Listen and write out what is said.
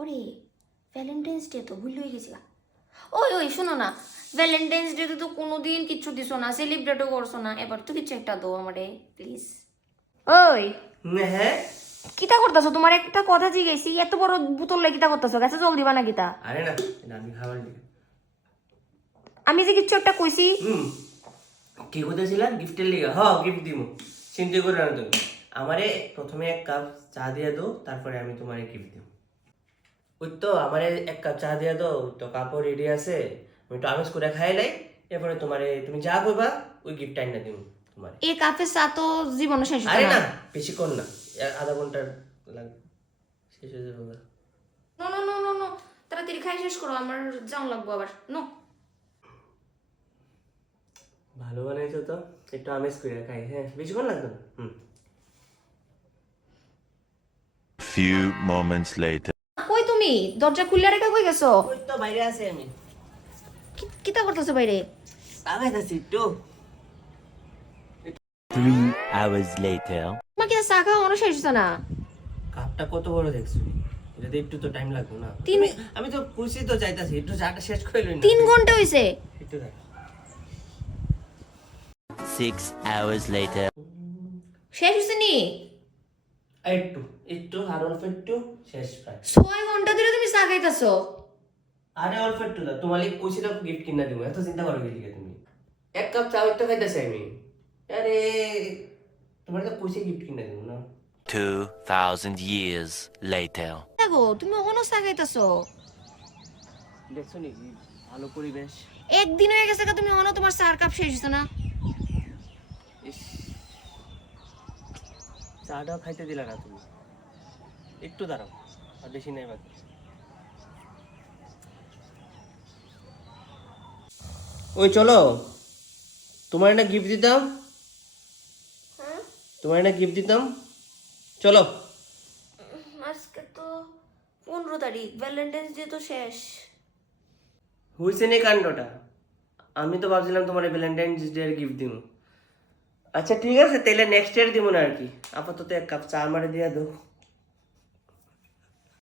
ওরে Valentine's day তো ভুল হয়ে গেছিলাম। ওই ওই শোনো না, ভ্যালেন্টাইন্স ডে তো কোনোদিন কিচ্ছু দিছো না, সেলিব্রেটও করছো না, এবার তো কিছু একটা দাও আমারে প্লিজ। ওই হ্যাঁ কিতা করতেছো? তোমার একটা কথা জিজ্ঞেসি, এত বড় বোতল লাগে কিতা করতেছো? গেছে জল দিবা না কিতা? আরে না এটা আমি খাবার দিই। আমি যে কিছু একটা কইছি। কি করতেছিলাম? গিফটের লিগা? হ্যাঁ গিফট দিব, চিন্তা করে না তুমি। আমারে প্রথমে এক কাপ চা দিয়ে দাও, তারপরে আমি তোমারে গিফট দিব। ওই তো আমারে এক কাপ চা দিয়ে দাও, তো কাপড় রেডি আছে, আমি একটু আমেজ করে খাই লাই, এরপরে তোমারে তুমি যা কইবা ওই গিফট টাইম না দিব তোমার। এই কাপের চা তো জীবনে শেষ হতো আরে না। না বেশিক্ষণ না, আধা ঘন্টা লাগবে, শেষ হয়ে যাবে। No no no no no, তাড়াতাড়ি খাই শেষ করো, আমার যাওয়া লাগবো আবার। নো ভালো বানাইছো তো, একটু আমেজ করে খাই। হ্যাঁ বেশিক্ষণ লাগবে না। Few moments later. কই তুমি? দরজা খুলে রেখে কই গেছো? ওই তো বাইরে আছে, আমি কিতা করতেছো বাইরে? আগাইতেছি একটু। 3 hours later. তোমার কিতা চা খাওয়া অনেক শেষ হতো না? কাপটা কত বড় দেখছো, এটাতে একটু তো টাইম লাগবে না? আমি তো খুশি তো চাইতাছি, একটু চাটা শেষ করে লই না। 3 ঘন্টা হইছে। একটু দেখ। 6 hours later. শেষ হইছে নি? আর একটু একটু আর অল্প একটু, শেষ প্রায়। 6 ঘন্টা ধরে তুমি চা খাইতাছো। আরে অল্প একটু দাও, তোমার লাগি কইছি না গিফট কিনা দিব, এত চিন্তা করো কি লিগে তুমি? এক কাপ চা তো খাইতাছি আমি। আরে তোমার তো কইছি গিফট কিনা দিব না। 2000 years later. দেখো তুমি এখনো চা খাইতাছো। দেখছো নাকি ভালো পরিবেশ? একদিন হয়ে গেছে তুমি এখনো তোমার চার কাপ শেষ হইছে না। ইস, চাটাও খাইতে দিলা না তুমি। একটু দাঁড়াও, আর বেশি নাই বাকি। ওই চলো, তোমার একটা গিফট দিতাম। তোমার একটা গিফট দিতাম, চলো। আজকে তো 15 তারিখ, ভ্যালেন্টাইন্স ডে তো শেষ। হইছে নি কাণ্ডটা? আমি তো ভাবছিলাম তোমার ভ্যালেন্টাইন্স ডে এর গিফট দিব। আচ্ছা ঠিক আছে, তাহলে নেক্সট ইয়ার দিব না আর কি। আপাতত এক কাপ চা আমারে দিয়ে দাও।